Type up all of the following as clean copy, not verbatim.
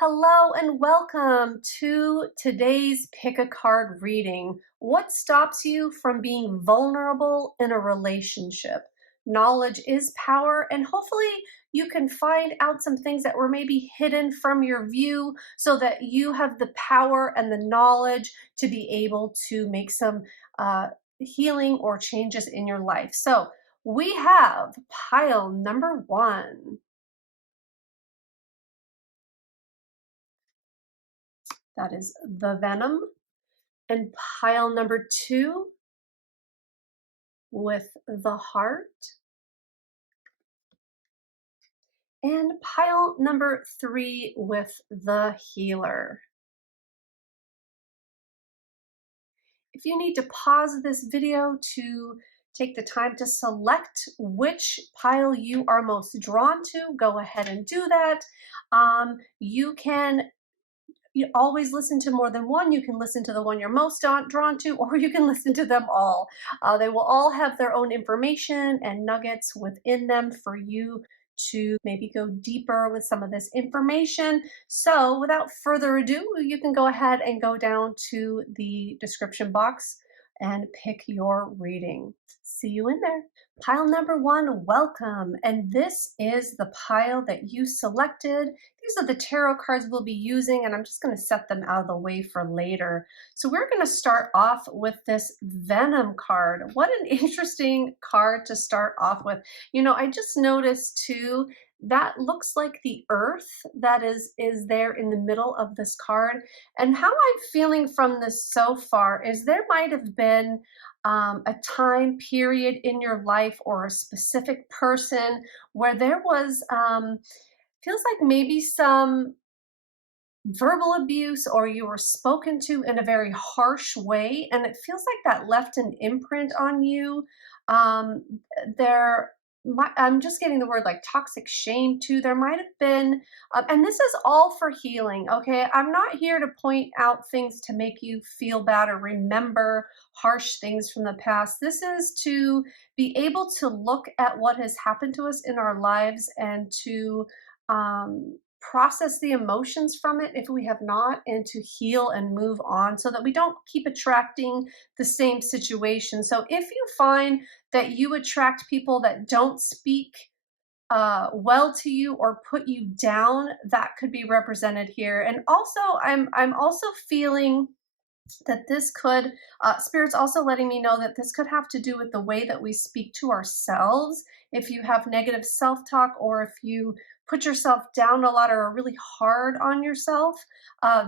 Hello and welcome to today's Pick a Card reading. What stops you from being vulnerable in a relationship? Knowledge is power, and hopefully you can find out some things that were maybe hidden from your view so that you have the power and the knowledge to be able to make some healing or changes in your life. So we have pile number one. That is the Venom. And pile number two with the Heart. And pile number three with the Healer. If you need to pause this video to take the time to select which pile you are most drawn to, go ahead and do that. You always listen to more than one. You can listen to the one you're most drawn to, or you can listen to them all. They will all have their own information and nuggets within them for you to maybe go deeper with some of this information. So without further ado, you can go ahead and go down to the description box and pick your reading. See you in there. Pile number one, welcome. And this is the pile that you selected. These are the tarot cards we'll be using, and I'm just going to set them out of the way for later. So we're going to start off with this Venom card. What an interesting card to start off with. You know, I just noticed too, that looks like the earth that is there in the middle of this card. And how I'm feeling from this so far is there might have been a time period in your life or a specific person where there was, feels like maybe some verbal abuse, or you were spoken to in a very harsh way, and it feels like that left an imprint on you. Um, I'm just getting the word like toxic shame too. There might have been, and this is all for healing, okay? I'm not here to point out things to make you feel bad or remember harsh things from the past. This is to be able to look at what has happened to us in our lives and to process the emotions from it if we have not, and to heal and move on so that we don't keep attracting the same situation. So if you find that you attract people that don't speak well to you or put you down, that could be represented here. And also, I'm also feeling that this could, Spirit's also letting me know that this could have to do with the way that we speak to ourselves. If you have negative self-talk, or if you put yourself down a lot or are really hard on yourself,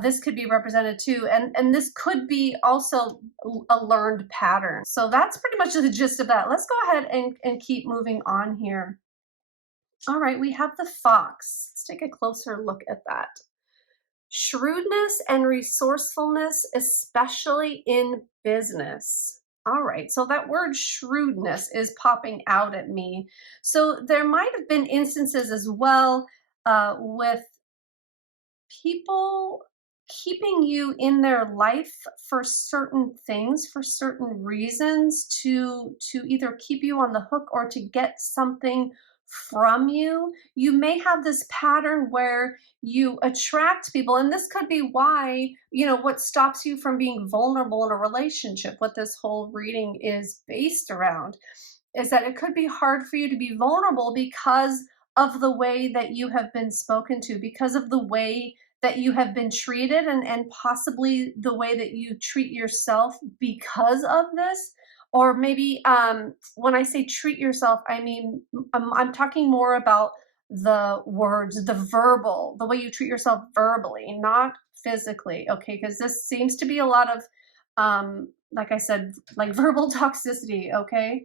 this could be represented too. And this could be also a learned pattern. So that's pretty much the gist of that. Let's go ahead and keep moving on here. All right, we have the Fox. Let's take a closer look at that. Shrewdness and resourcefulness, especially in business. All right, so that word shrewdness is popping out at me. So there might have been instances as well with people keeping you in their life for certain things, for certain reasons, to either keep you on the hook or to get something from you. You may have this pattern where you attract people, and this could be why, you know, what stops you from being vulnerable in a relationship, what this whole reading is based around, is that it could be hard for you to be vulnerable because of the way that you have been spoken to, because of the way that you have been treated, and possibly the way that you treat yourself because of this. Or maybe when I say treat yourself, I mean, I'm talking more about the words, the verbal, the way you treat yourself verbally, not physically, okay? Because this seems to be a lot of, like I said, like verbal toxicity, okay?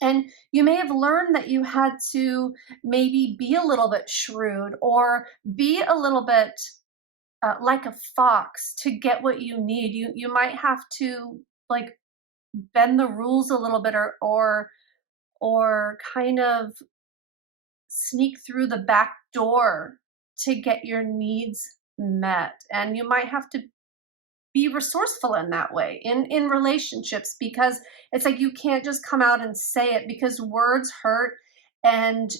And you may have learned that you had to maybe be a little bit shrewd or be a little bit like a fox to get what you need. You might have to like bend the rules a little bit, or kind of sneak through the back door to get your needs met. And you might have to be resourceful in that way in relationships, because it's like you can't just come out and say it, because words hurt, and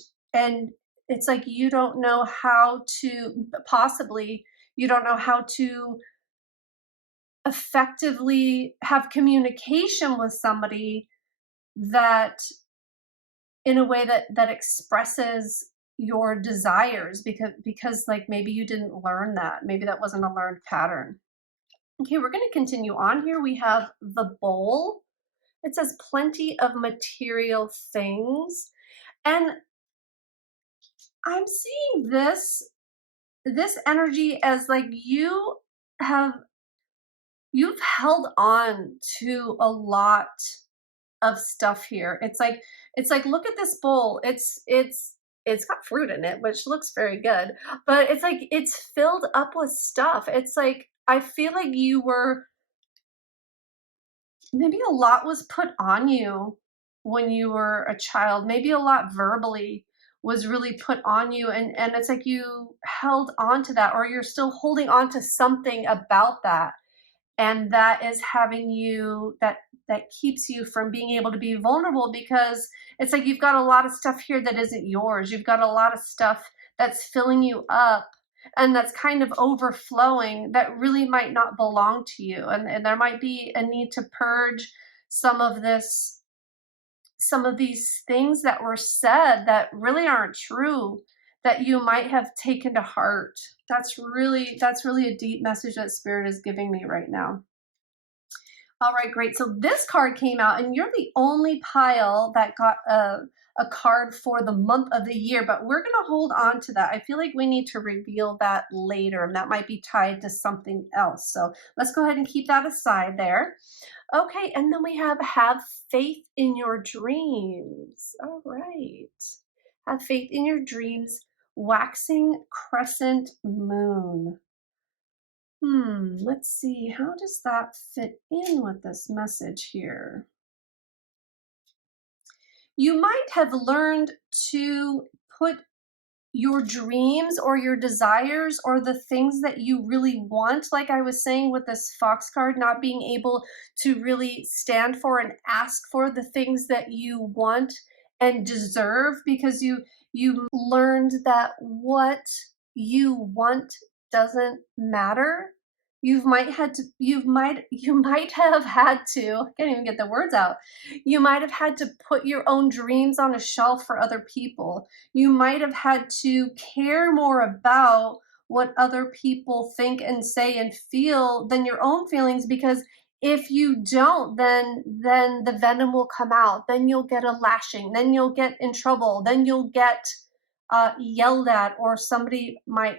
it's like you don't know how to, possibly, you don't know how to effectively have communication with somebody that in a way that expresses your desires, because like maybe you didn't learn that. Maybe that wasn't a learned pattern. Okay, we're going to continue on here. We have the bowl. It says plenty of material things. And I'm seeing this energy as like have you've held on to a lot of stuff here. It's like look at this bowl. It's got fruit in it, which looks very good, but it's like it's filled up with stuff. It's like I feel like you were, maybe a lot was put on you when you were a child. Maybe a lot verbally was really put on you, and it's like you held on to that, or you're still holding on to something about that, and that is having you, that keeps you from being able to be vulnerable, because it's like you've got a lot of stuff here that isn't yours. You've got a lot of stuff that's filling you up and that's kind of overflowing, that really might not belong to you, and there might be a need to purge some of this, some of these things that were said that really aren't true, that you might have taken to heart. That's really a deep message that Spirit is giving me right now. All right, great. So this card came out, and you're the only pile that got a card for the month of the year, but we're going to hold on to that. I feel like we need to reveal that later, and that might be tied to something else. So let's go ahead and keep that aside there. Okay, and then we have faith in your dreams. All right. Have faith in your dreams. Waxing crescent moon. Let's see. How does that fit in with this message here? You might have learned to put your dreams or your desires or the things that you really want, like I was saying with this fox card, not being able to really stand for and ask for the things that you want and deserve, because you learned that what you want doesn't matter. You might have had to, I can't even get the words out. You might have had to put your own dreams on a shelf for other people. You might have had to care more about what other people think and say and feel than your own feelings, because if you don't, then the venom will come out. Then you'll get a lashing. Then you'll get in trouble. Then you'll get yelled at, or somebody might,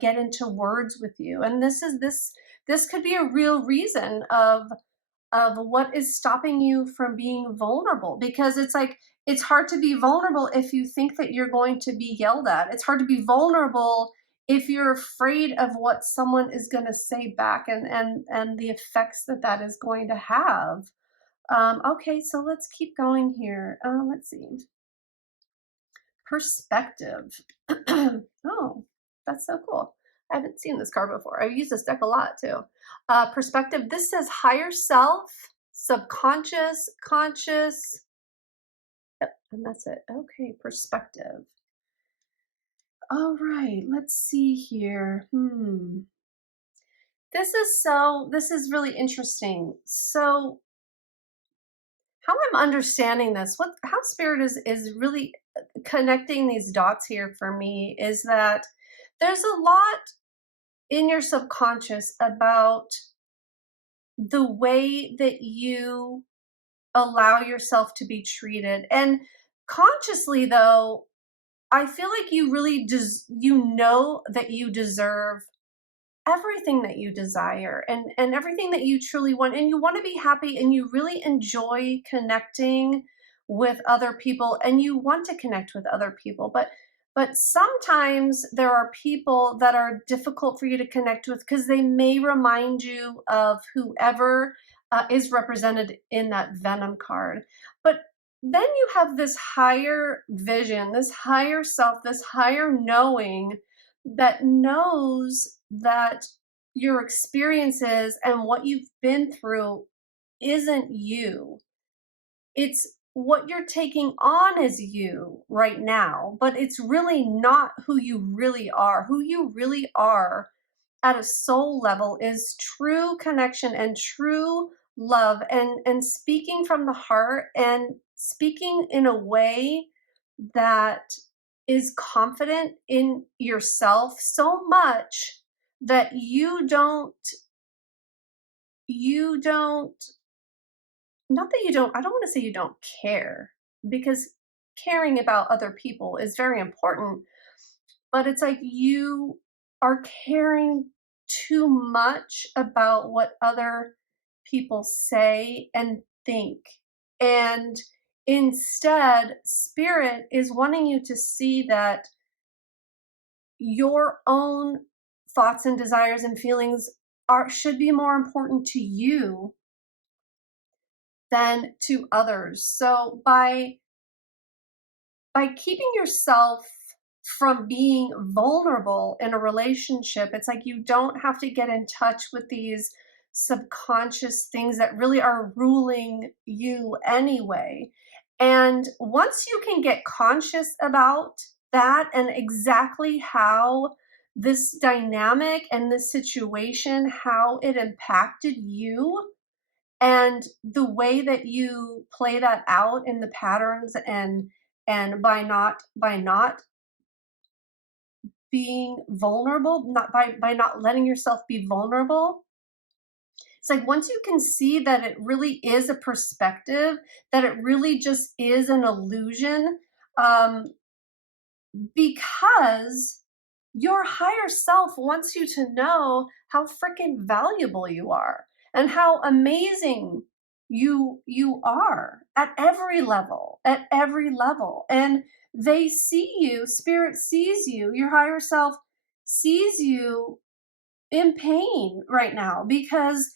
get into words with you. And this could be a real reason of what is stopping you from being vulnerable, because it's like it's hard to be vulnerable if you think that you're going to be yelled at. It's hard to be vulnerable if you're afraid of what someone is going to say back, and the effects that is going to have. Okay, so let's keep going here. Let's see. Perspective. Oh, that's so cool. I haven't seen this card before. I've used this deck a lot too. Perspective. This says higher self, subconscious, conscious. Yep, and that's it. Okay, perspective. All right, let's see here. This is really interesting. So how I'm understanding this, how Spirit is really connecting these dots here for me, is that there's a lot in your subconscious about the way that you allow yourself to be treated. And consciously, though, I feel like you really you know that you deserve everything that you desire, and everything that you truly want, and you want to be happy, and you really enjoy connecting with other people, and you want to connect with other people, but sometimes there are people that are difficult for you to connect with, because they may remind you of whoever is represented in that Venom card. But then you have this higher vision, this higher self, this higher knowing that knows that your experiences and what you've been through isn't you. It's what you're taking on is you right now, but it's really not who you really are. Who you really are at a soul level is true connection and true love, and speaking from the heart and speaking in a way that is confident in yourself so much that you don't, not that you don't, I don't want to say you don't care, because caring about other people is very important, but it's like you are caring too much about what other people say and think. And instead, spirit is wanting you to see that your own thoughts and desires and feelings should be more important to you than to others. So by keeping yourself from being vulnerable in a relationship, it's like you don't have to get in touch with these subconscious things that really are ruling you anyway. And once you can get conscious about that and exactly how this dynamic and this situation, how it impacted you, and the way that you play that out in the patterns, and by not being vulnerable, not by not letting yourself be vulnerable, it's like once you can see that it really is a perspective, that it really just is an illusion, um, because your higher self wants you to know how freaking valuable you are and how amazing you are at every level. And they see you, spirit sees you, your higher self sees you in pain right now because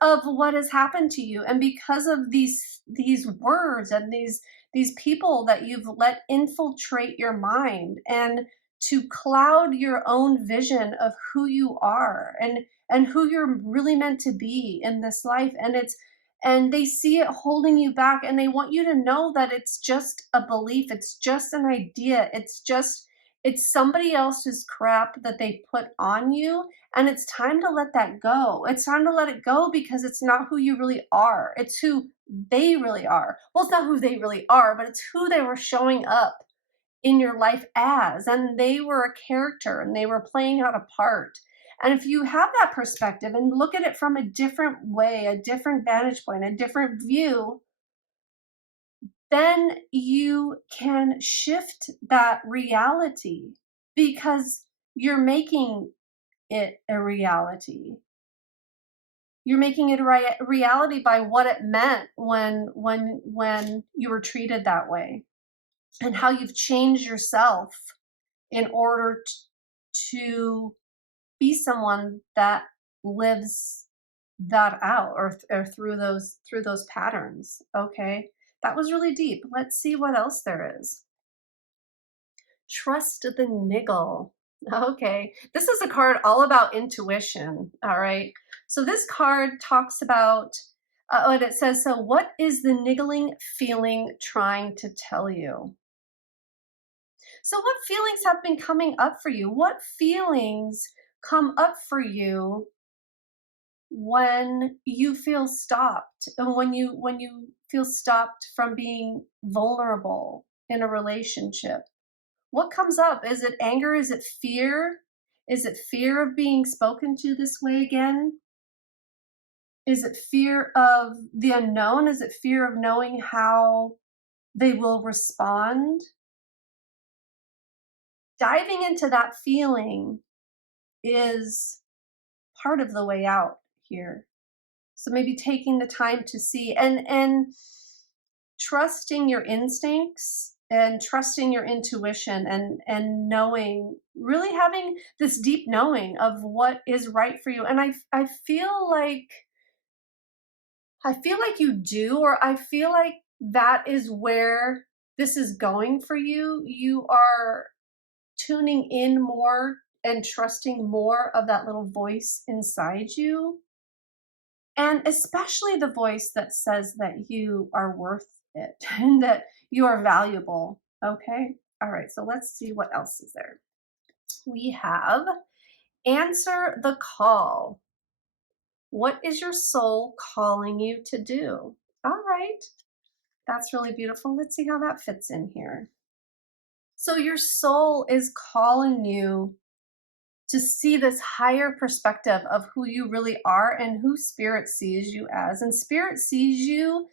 of what has happened to you, and because of these words and these people that you've let infiltrate your mind and to cloud your own vision of who you are and who you're really meant to be in this life. And they see it holding you back, and they want you to know that it's just a belief, it's just an idea, it's somebody else's crap that they put on you, and it's time to let that go. It's time to let it go because it's not who you really are. It's who they really are. Well, it's not who they really are, but it's who they were showing up in your life as. And they were a character and they were playing out a part. And if you have that perspective and look at it from a different way, a different vantage point, a different view, then you can shift that reality because you're making it a reality. You're making it a reality by what it meant when you were treated that way, and how you've changed yourself in order to be someone that lives that out, or through those patterns. Okay, that was really deep. Let's see what else there is. Trust the niggle. Okay, this is a card all about intuition. All right, so this card talks about, and it says, so what is the niggling feeling trying to tell you? So what feelings have been coming up for you? What feelings come up for you when you feel stopped, and when you feel stopped from being vulnerable in a relationship? What comes up? Is it anger? Is it fear? Is it fear of being spoken to this way again? Is it fear of the unknown? Is it fear of knowing how they will respond? Diving into that feeling is part of the way out here. So maybe taking the time to see, and trusting your instincts and trusting your intuition, and knowing, really having this deep knowing of what is right for you. And I feel like you do, or I feel like that is where this is going for you. You are tuning in more and trusting more of that little voice inside you, and especially the voice that says that you are worth it and that you are valuable. Okay. All right. So let's see what else is there. We have answer the call. What is your soul calling you to do? All right. That's really beautiful. Let's see how that fits in here. So your soul is calling you to see this higher perspective of who you really are and who spirit sees you as. And spirit sees you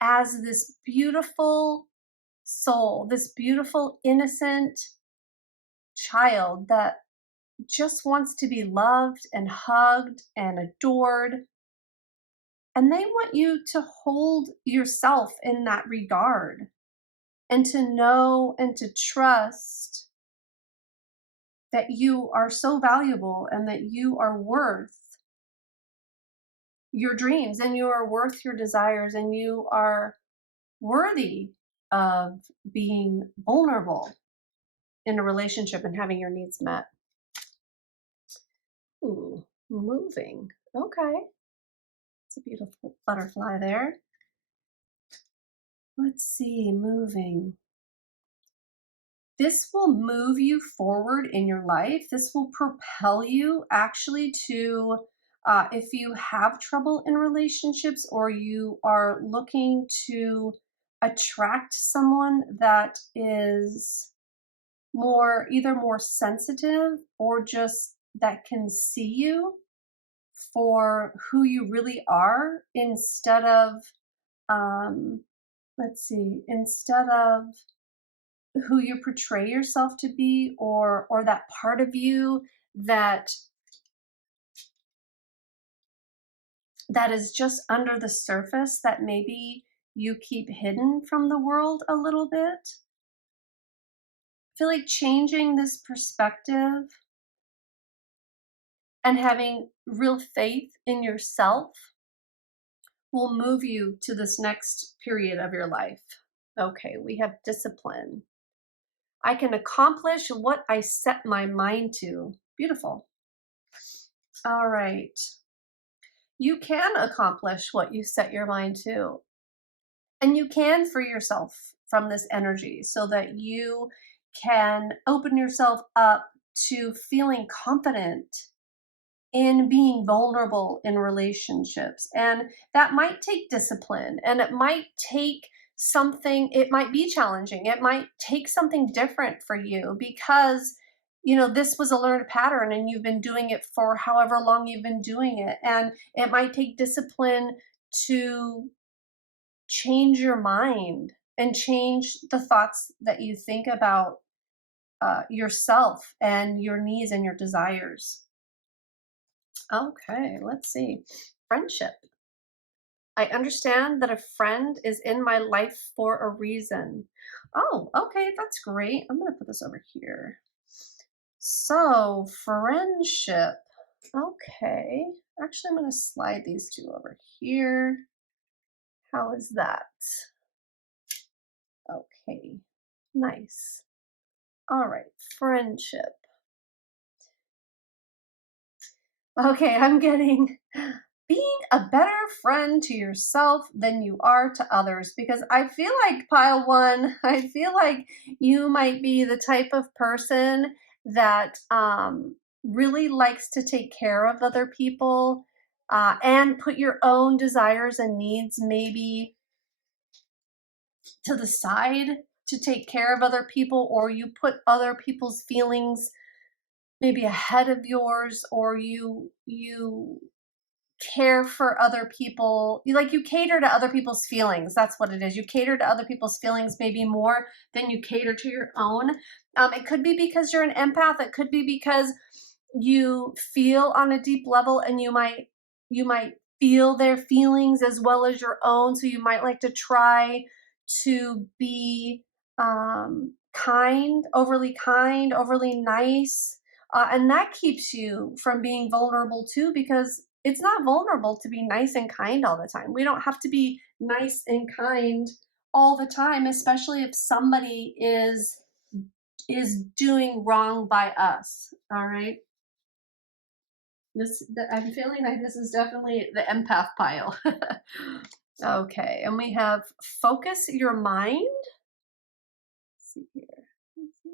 as this beautiful soul, this beautiful, innocent child that just wants to be loved and hugged and adored. And they want you to hold yourself in that regard and to know and to trust that you are so valuable and that you are worth your dreams and you are worth your desires and you are worthy of being vulnerable in a relationship and having your needs met. Ooh, moving. Okay. It's a beautiful butterfly there. Let's see, moving. This will move you forward in your life. This will propel you actually to, if you have trouble in relationships or you are looking to attract someone that is either more sensitive or just that can see you for who you really are instead of, instead of who you portray yourself to be, or that part of you that is just under the surface that maybe you keep hidden from the world a little bit. I feel like changing this perspective and having real faith in yourself will move you to this next period of your life. Okay, we have discipline. I can accomplish what I set my mind to. Beautiful. All right. You can accomplish what you set your mind to. And you can free yourself from this energy so that you can open yourself up to feeling confident in being vulnerable in relationships. And that might take discipline and it might take something, it might be challenging. It might take something different for you because, this was a learned pattern and you've been doing it for however long you've been doing it. And it might take discipline to change your mind and change the thoughts that you think about yourself and your needs and your desires. Okay, let's see. Friendship. I understand that a friend is in my life for a reason. Oh, okay, that's great. I'm going to put this over here. So, friendship. Okay. Actually, I'm going to slide these two over here. How is that? Okay. Nice. All right. Friendship. Okay, I'm getting being a better friend to yourself than you are to others, because I feel like pile one, I feel like you might be the type of person that really likes to take care of other people and put your own desires and needs maybe to the side to take care of other people, or you put other people's feelings maybe ahead of yours, or you care for other people. You cater to other people's feelings. That's what it is. You cater to other people's feelings maybe more than you cater to your own. It could be because you're an empath. It could be because you feel on a deep level and you might feel their feelings as well as your own. So you might like to try to be kind, overly nice. And that keeps you from being vulnerable too, because it's not vulnerable to be nice and kind all the time. We don't have to be nice and kind all the time, especially if somebody is doing wrong by us. All right. I'm feeling like this is definitely the empath pile. Okay, and we have focus your mind. Let's see here. Can you see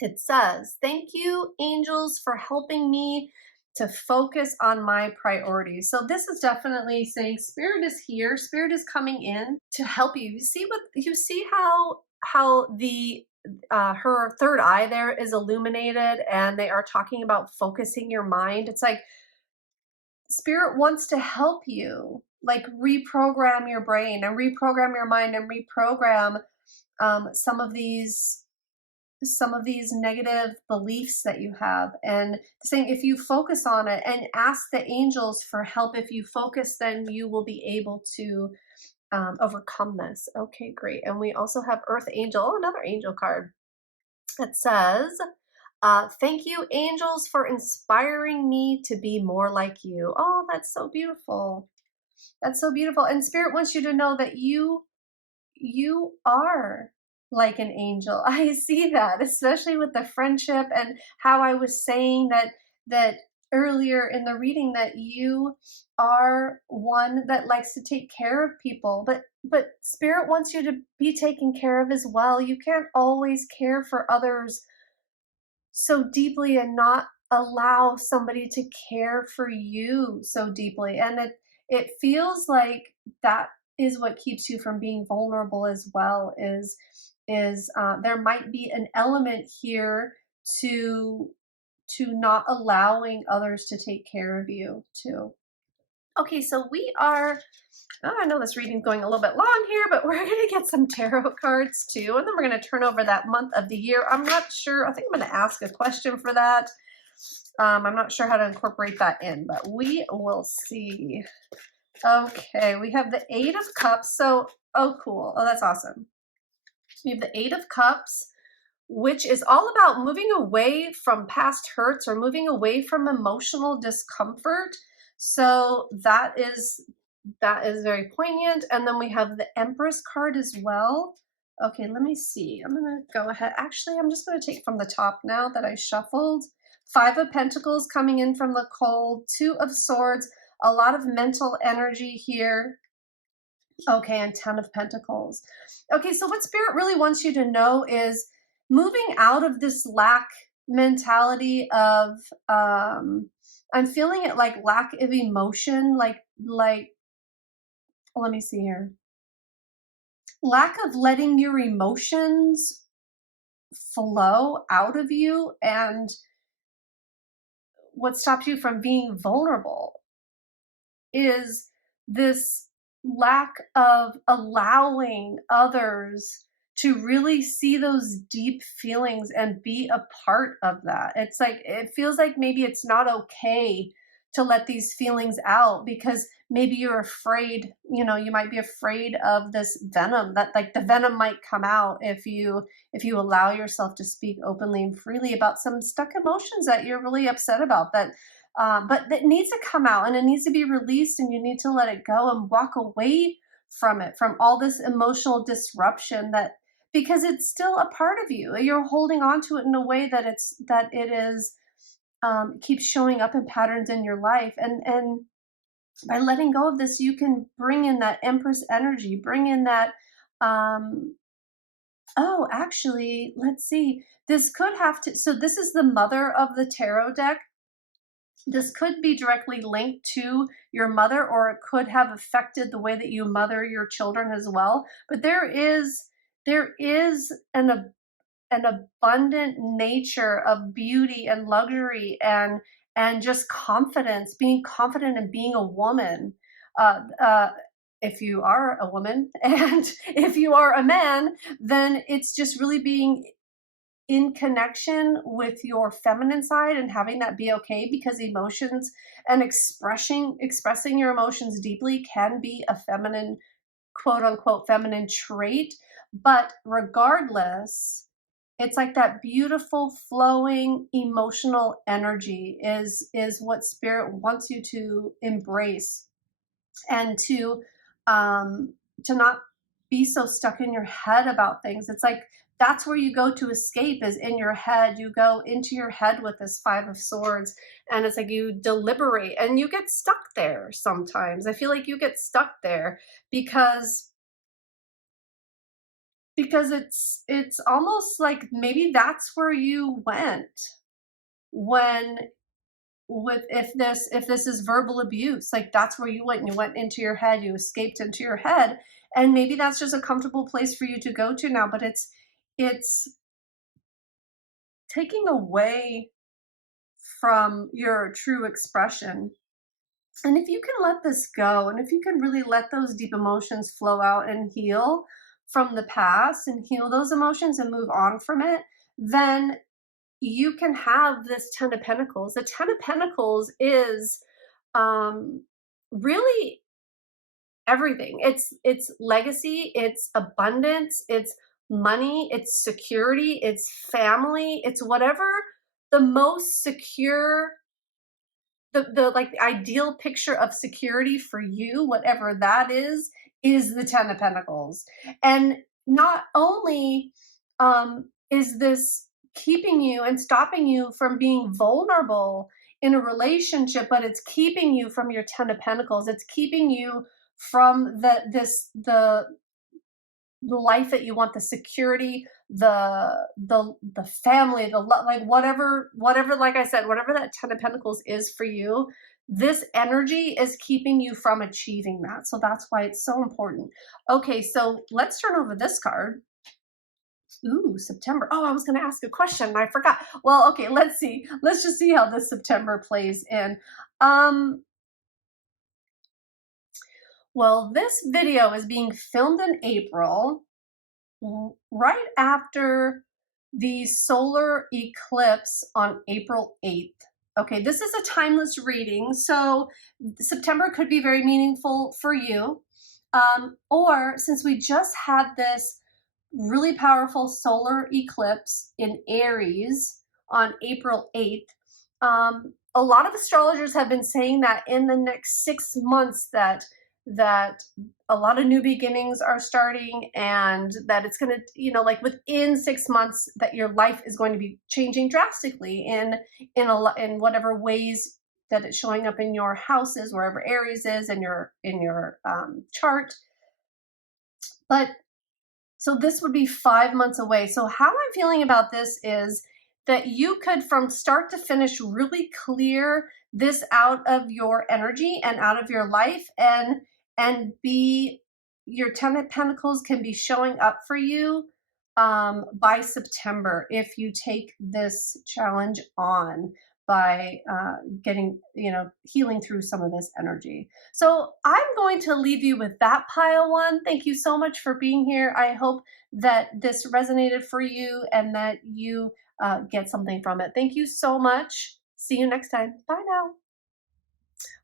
that? It says, "Thank you, angels, for helping me to focus on my priorities." So this is definitely saying spirit is here, spirit is coming in to help you. You see how the her third eye there is illuminated, and they are talking about focusing your mind. It's like spirit wants to help you, like reprogram your brain and reprogram your mind and reprogram some of these negative beliefs that you have, and saying if you focus on it and ask the angels for help, if you focus, then you will be able to overcome this. Okay, great. And we also have Earth Angel, another angel card. It says, "Thank you, angels, for inspiring me to be more like you." Oh, that's so beautiful. That's so beautiful. And spirit wants you to know that you are like an angel. I see that, especially with the friendship and how I was saying that earlier in the reading, that you are one that likes to take care of people, but spirit wants you to be taken care of as well. You can't always care for others so deeply and not allow somebody to care for you so deeply, and it feels like that is what keeps you from being vulnerable as well. Is there might be an element here to not allowing others to take care of you too. Okay, so we are, oh, I know this reading's going a little bit long here, but we're going to get some tarot cards too, and then we're going to turn over that month of the year. I'm not sure. I think I'm going to ask a question for that. I'm not sure how to incorporate that in, but we will see. Okay, we have the Eight of Cups. So, oh, cool. Oh, that's awesome. We have the Eight of Cups, which is all about moving away from past hurts or moving away from emotional discomfort. So that is very poignant. And then we have the Empress card as well. Okay, let me see. I'm going to go ahead. Actually, I'm just going to take from the top now that I shuffled. Five of Pentacles coming in from the cold. Two of Swords. A lot of mental energy here. Okay, and Ten of Pentacles. Okay, so what Spirit really wants you to know is moving out of this lack mentality of, I'm feeling it like lack of emotion, like, let me see here. Lack of letting your emotions flow out of you, and what stops you from being vulnerable is this lack of allowing others to really see those deep feelings and be a part of that. It's like, it feels like maybe it's not okay to let these feelings out because maybe you're afraid, you might be afraid of this venom, that like the venom might come out if you allow yourself to speak openly and freely about some stuck emotions that you're really upset about, but that needs to come out and it needs to be released, and you need to let it go and walk away from it, from all this emotional disruption, that because it's still a part of you. You're holding on to it in a way that it is, keeps showing up in patterns in your life, and by letting go of this, you can bring in that Empress energy, bring in that, oh, actually, let's see. This could have to, so this is the mother of the tarot deck. This could be directly linked to your mother, or it could have affected the way that you mother your children as well. But there is an abundant nature of beauty and luxury and just confidence, being confident in being a woman. Uh, uh, if you are a woman, and if you are a man, then it's just really being in connection with your feminine side and having that be okay, because emotions and expressing your emotions deeply can be a feminine, quote unquote feminine trait. But regardless, it's like that beautiful flowing emotional energy is what Spirit wants you to embrace, and to not be so stuck in your head about things. It's like that's where you go to escape, is in your head. You go into your head with this Five of Swords, and it's like you deliberate and you get stuck there sometimes. I feel like you get stuck there because it's almost like maybe that's where you went when with if this is verbal abuse, like that's where you went, and you went into your head, you escaped into your head, and maybe that's just a comfortable place for you to go to now, but it's taking away from your true expression. And if you can let this go, and if you can really let those deep emotions flow out and heal from the past and heal those emotions and move on from it, then you can have this Ten of Pentacles. The Ten of Pentacles is um, really everything. It's legacy, it's abundance, it's money, it's security, it's family, it's whatever the most secure, the like the ideal picture of security for you, whatever that is the Ten of Pentacles. And not only is this keeping you and stopping you from being vulnerable in a relationship, but it's keeping you from your Ten of Pentacles. It's keeping you from the life that you want, the security, the family, like whatever, like I said, whatever that Ten of Pentacles is for you, this energy is keeping you from achieving that. So that's why it's so important. Okay, so let's turn over this card. Ooh, September. Oh, I was going to ask a question and I forgot. Well, okay, let's see. Let's just see how this September plays in. Well, this video is being filmed in April, right after the solar eclipse on April 8th. Okay, this is a timeless reading, so September could be very meaningful for you. Or since we just had this really powerful solar eclipse in Aries on April 8th, a lot of astrologers have been saying that in the next 6 months that a lot of new beginnings are starting, and that it's going to, you know, like within 6 months that your life is going to be changing drastically in whatever ways that it's showing up in your houses, wherever Aries is in your chart. But so this would be 5 months away. So how I'm feeling about this is that you could, from start to finish, really clear this out of your energy and out of your life, and be, your Ten of Pentacles can be showing up for you by September if you take this challenge on by getting, you know, healing through some of this energy. So I'm going to leave you with that pile one. Thank you so much for being here. I hope that this resonated for you and that you get something from it. Thank you so much. See you next time. Bye now.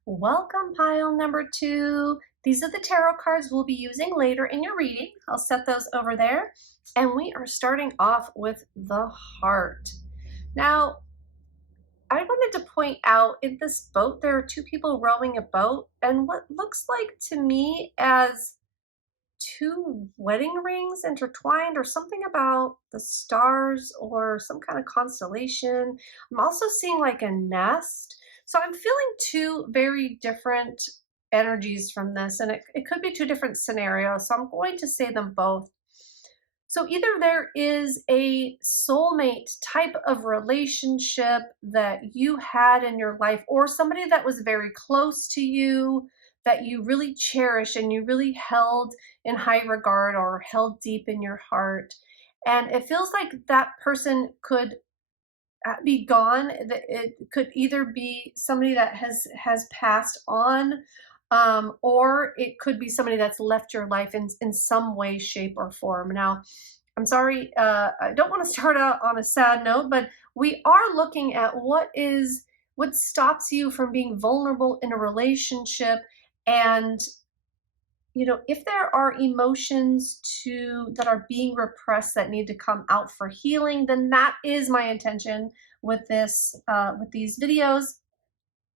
Welcome, pile number 2. These are the tarot cards we'll be using later in your reading. I'll set those over there. And we are starting off with the Heart. Now, I wanted to point out, in this boat, there are 2 people rowing a boat, and what looks like to me as 2 wedding rings intertwined, or something about the stars or some kind of constellation. I'm also seeing like a nest. So I'm feeling 2 very different energies from this, and it could be 2 different scenarios. So I'm going to say them both. So either there is a soulmate type of relationship that you had in your life, or somebody that was very close to you that you really cherish and you really held in high regard or held deep in your heart. And it feels like that person could be gone. It could either be somebody that has passed on, or it could be somebody that's left your life in some way, shape, or form. Now, I'm sorry, I don't want to start out on a sad note, but we are looking at what stops you from being vulnerable in a relationship. And, you know, if there are emotions that are being repressed that need to come out for healing, then that is my intention with these videos.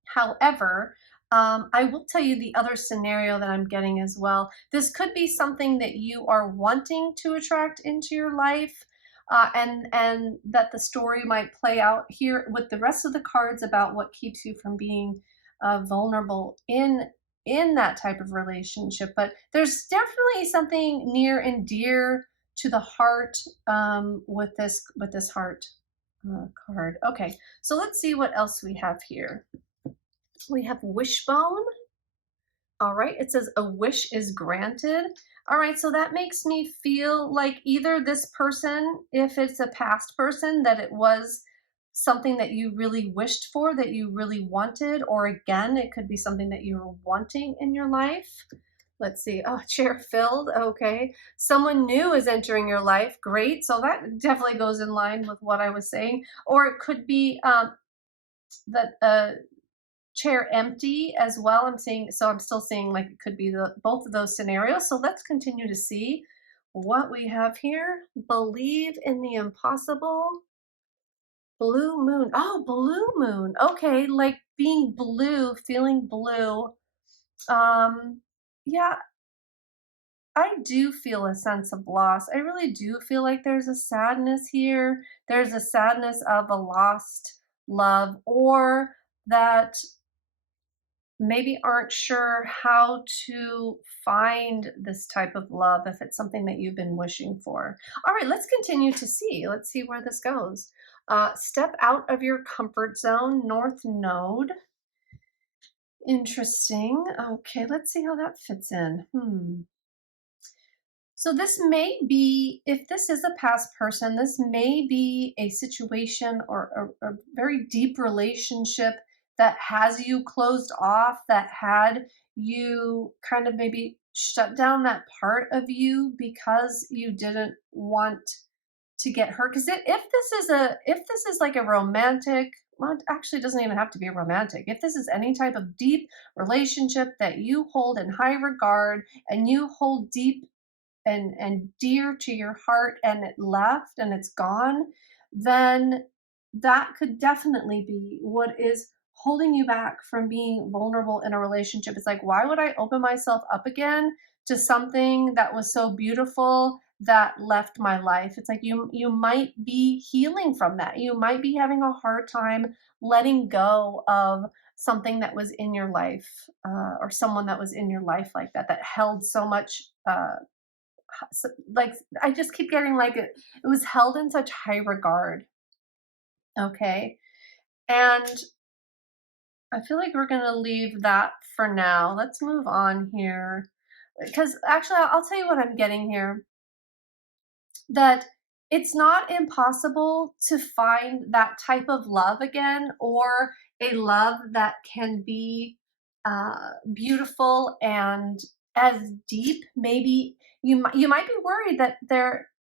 However, I will tell you the other scenario that I'm getting as well. This could be something that you are wanting to attract into your life, and that the story might play out here with the rest of the cards about what keeps you from being vulnerable in that type of relationship. But there's definitely something near and dear to the heart with this heart card. Okay, so let's see what else we have here. We have wishbone. All right, it says a wish is granted. All right, so that makes me feel like either this person, if it's a past person, that it was something that you really wished for, that you really wanted, or again, it could be something that you're wanting in your life. Let's see. Oh, chair filled. Okay. Someone new is entering your life. Great. So that definitely goes in line with what I was saying. Or it could be that chair empty as well. I'm seeing, so I'm still seeing like it could be both of those scenarios. So let's continue to see what we have here. Believe in the impossible. Blue moon. Oh, blue moon. Okay, like being blue, feeling blue. Um, yeah, I do feel a sense of loss. I really do feel like there's a sadness here. There's a sadness of a lost love, or that maybe aren't sure how to find this type of love if it's something that you've been wishing for. All right, let's continue to see. Let's see where this goes. Step out of your comfort zone, North Node. Interesting. Okay, let's see how that fits in. So this may be, if this is a past person, this may be a situation or a very deep relationship that has you closed off, that had you kind of maybe shut down that part of you because you didn't want to get hurt. Because if this is like a romantic, well, it actually doesn't even have to be romantic. If this is any type of deep relationship that you hold in high regard and you hold deep and dear to your heart, and it left and it's gone, then that could definitely be what is holding you back from being vulnerable in a relationship. It's like, why would I open myself up again to something that was so beautiful that left my life? It's like you might be healing from that. You might be having a hard time letting go of something that was in your life, or someone that was in your life like that, that held so much like, I just keep getting like it was held in such high regard. Okay. And I feel like we're going to leave that for now. Let's move on here. Because actually, I'll tell you what I'm getting here, that it's not impossible to find that type of love again, or a love that can be beautiful and as deep. Maybe you might be worried that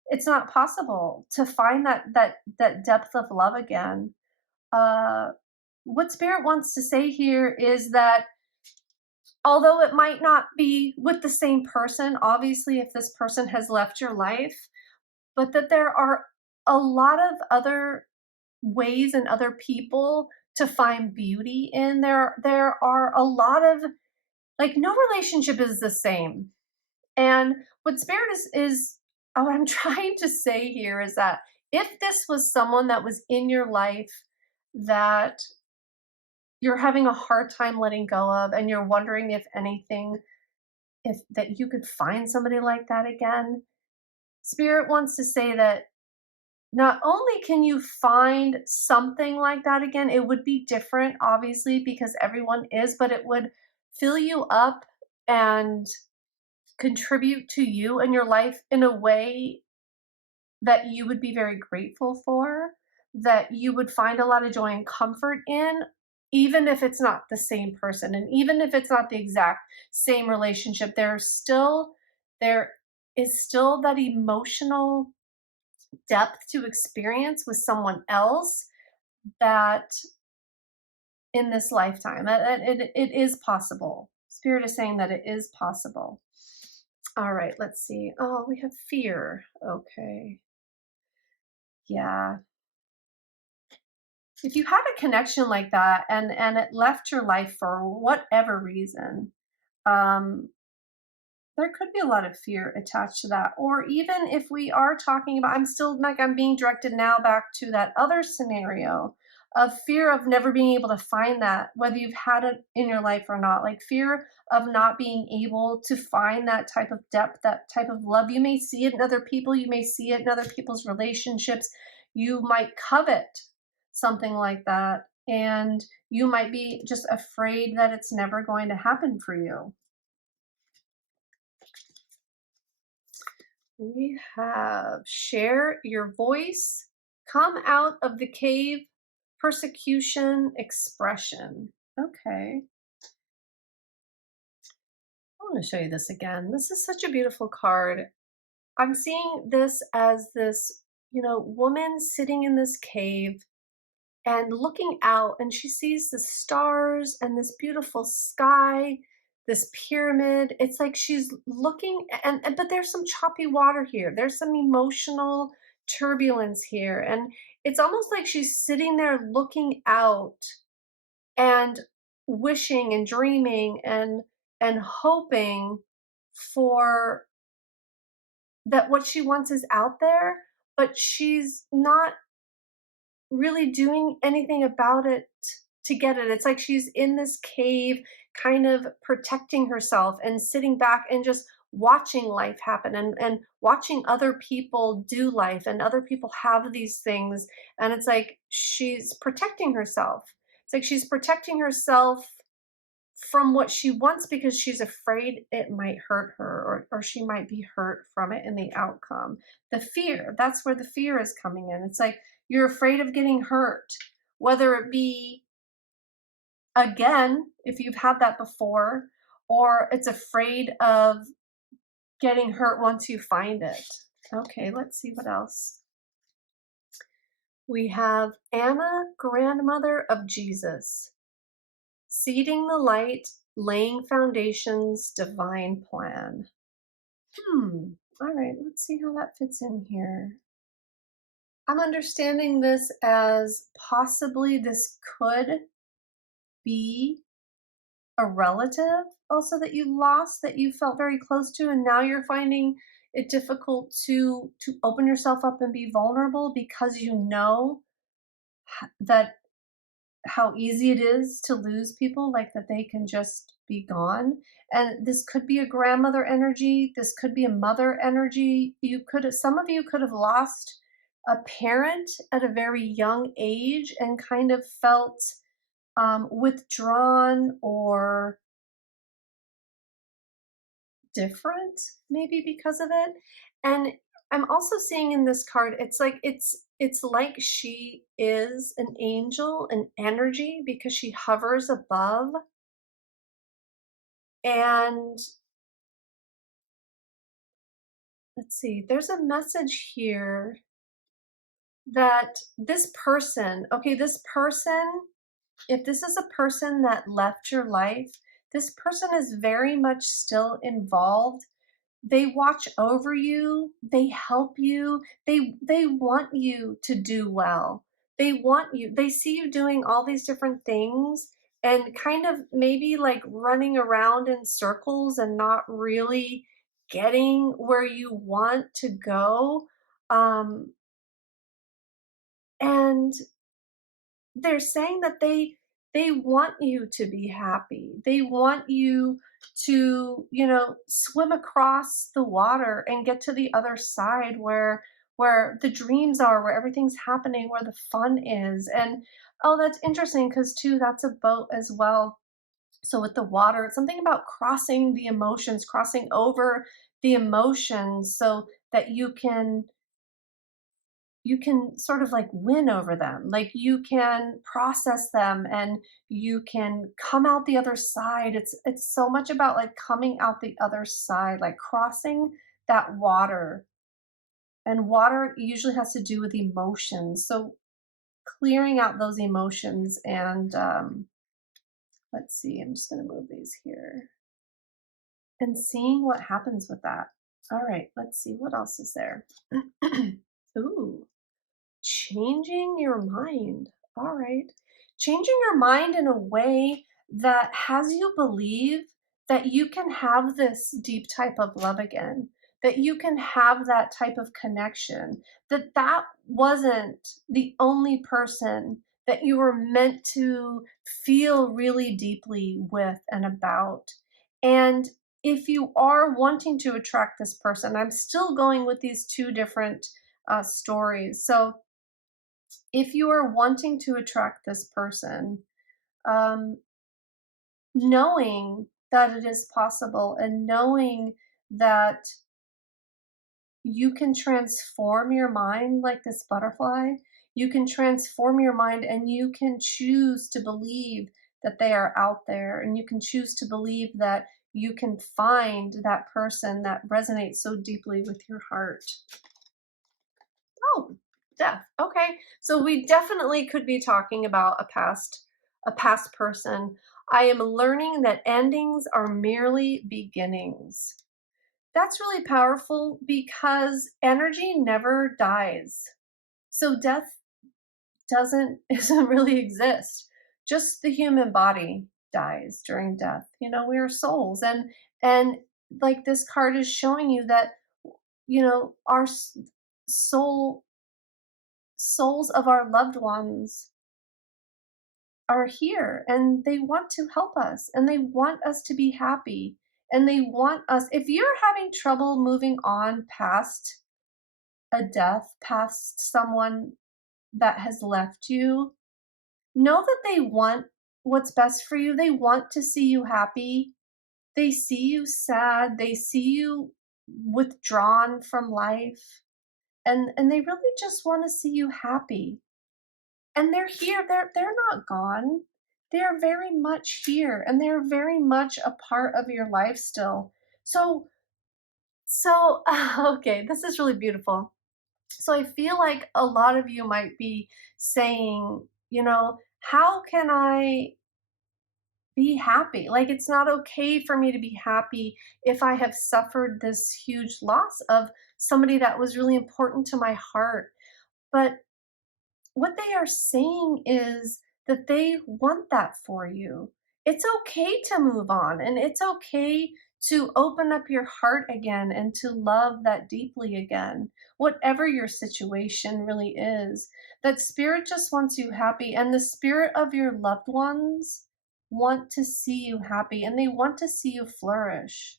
it's not possible to find that depth of love again. Uh, what spirit wants to say here is that although it might not be with the same person, obviously, if this person has left your life, but that there are a lot of other ways and other people to find beauty in. There are a lot of, like, no relationship is the same. And what spirit is what I'm trying to say here is that if this was someone that was in your life that you're having a hard time letting go of, and you're wondering if anything, if that you could find somebody like that again, spirit wants to say that not only can you find something like that again, it would be different, obviously, because everyone is, but it would fill you up and contribute to you and your life in a way that you would be very grateful for, that you would find a lot of joy and comfort in, even if it's not the same person. And even if it's not the exact same relationship, there is still that emotional depth to experience with someone else that in this lifetime, it is possible. Spirit is saying that it is possible. All right, let's see. Oh, we have fear. Okay. Yeah. If you had a connection like that and it left your life for whatever reason, um, There could be a lot of fear attached to that. Or even if we are talking about, I'm still like, I'm being directed now back to that other scenario of fear of never being able to find that, whether you've had it in your life or not, like fear of not being able to find that type of depth, that type of love. You may see it in other people, you may see it in other people's relationships. You might covet something like that, and you might be just afraid that it's never going to happen for you. We have share your voice, come out of the cave, persecution, expression. Okay, I want to show you this again. This is such a beautiful card. I'm seeing this as this, woman sitting in this cave and looking out, and she sees the stars and this beautiful sky, this pyramid. It's like she's looking, and but there's some choppy water here, there's some emotional turbulence here, and it's almost like she's sitting there looking out and wishing and dreaming and hoping for that what she wants is out there, but she's not really doing anything about it to get it. It's like she's in this cave, kind of protecting herself and sitting back and just watching life happen, and watching other people do life and other people have these things. And it's like she's protecting herself. It's like she's protecting herself from what she wants because she's afraid it might hurt her, or she might be hurt from it in the outcome. The fear, that's where the fear is coming in. It's like you're afraid of getting hurt, whether it be again, if you've had that before, or it's afraid of getting hurt once you find it. Okay, let's see what else. We have Anna, grandmother of Jesus. Seeding the light, laying foundations, divine plan. All right, let's see how that fits in here. I'm understanding this as possibly this could be a relative also that you lost, that you felt very close to, and now you're finding it difficult to open yourself up and be vulnerable because you know that how easy it is to lose people, like that they can just be gone. And this could be a grandmother energy, this could be a mother energy. Some of you could have lost a parent at a very young age and kind of felt withdrawn or different, maybe because of it. And I'm also seeing in this card, it's like she is an angel, an energy, because she hovers above. And let's see, there's a message here that this person, okay, this person, if this is a person that left your life, this person is very much still involved. They watch over you, they help you, they want you to do well. They see you doing all these different things and kind of maybe like running around in circles and not really getting where you want to go. And they're saying that they want you to be happy. They want you to, swim across the water and get to the other side where the dreams are, where everything's happening, where the fun is. And oh, that's interesting because too, that's a boat as well. So with the water, it's something about crossing the emotions, crossing over the emotions so that you can sort of like win over them, like you can process them and you can come out the other side. It's so much about like coming out the other side, like crossing that water. And water usually has to do with emotions, so clearing out those emotions. And let's see, I'm just going to move these here and seeing what happens with that. All right, let's see what else is there. Ooh, changing your mind. All right. Changing your mind in a way that has you believe that you can have this deep type of love again, that you can have that type of connection, that that wasn't the only person that you were meant to feel really deeply with and about. And if you are wanting to attract this person, I'm still going with these two different stories. So if you are wanting to attract this person, um, knowing that it is possible and knowing that you can transform your mind like this butterfly, you can transform your mind and you can choose to believe that they are out there, and you can choose to believe that you can find that person that resonates so deeply with your heart. Oh, death. Okay. So we definitely could be talking about a past person. I am learning that endings are merely beginnings. That's really powerful because energy never dies. So death doesn't really exist. Just the human body dies during death. We are souls, and like this card is showing you that our soul souls of our loved ones are here, and they want to help us, and they want us to be happy, and they want us, if you're having trouble moving on past a death, past someone that has left you, know that they want what's best for you. They want to see you happy. They see you sad. They see you withdrawn from life. And they really just want to see you happy. And they're here. They're not gone. They're very much here, and they're very much a part of your life still. So okay, this is really beautiful. So I feel like a lot of you might be saying, how can I be happy? Like, it's not okay for me to be happy if I have suffered this huge loss of somebody that was really important to my heart. But what they are saying is that they want that for you. It's okay to move on, and it's okay to open up your heart again and to love that deeply again, whatever your situation really is. That spirit just wants you happy, and the spirit of your loved ones want to see you happy, and they want to see you flourish.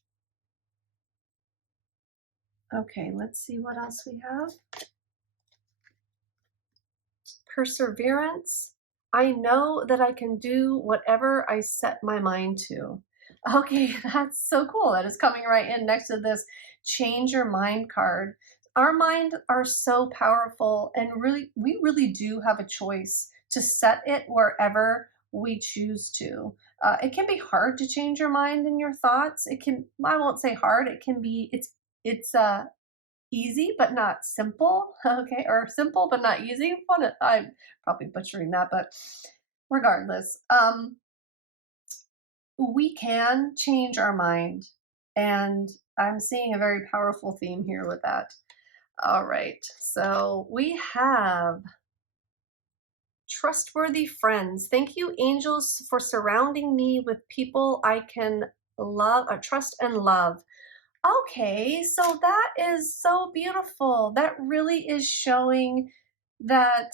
Okay, let's see what else we have. Perseverance. I know that I can do whatever I set my mind to. Okay, that's so cool. That is coming right in next to this change your mind card. Our mind are so powerful, and really, we really do have a choice to set it wherever we choose to. It can be hard to change your mind and your thoughts. I won't say hard, it's easy but not simple, okay, or simple but not easy. I'm probably butchering that, but regardless, we can change our mind, and I'm seeing a very powerful theme here with that. All right, so we have trustworthy friends. Thank you, angels, for surrounding me with people I can love, trust and love. Okay, so that is so beautiful. That really is showing that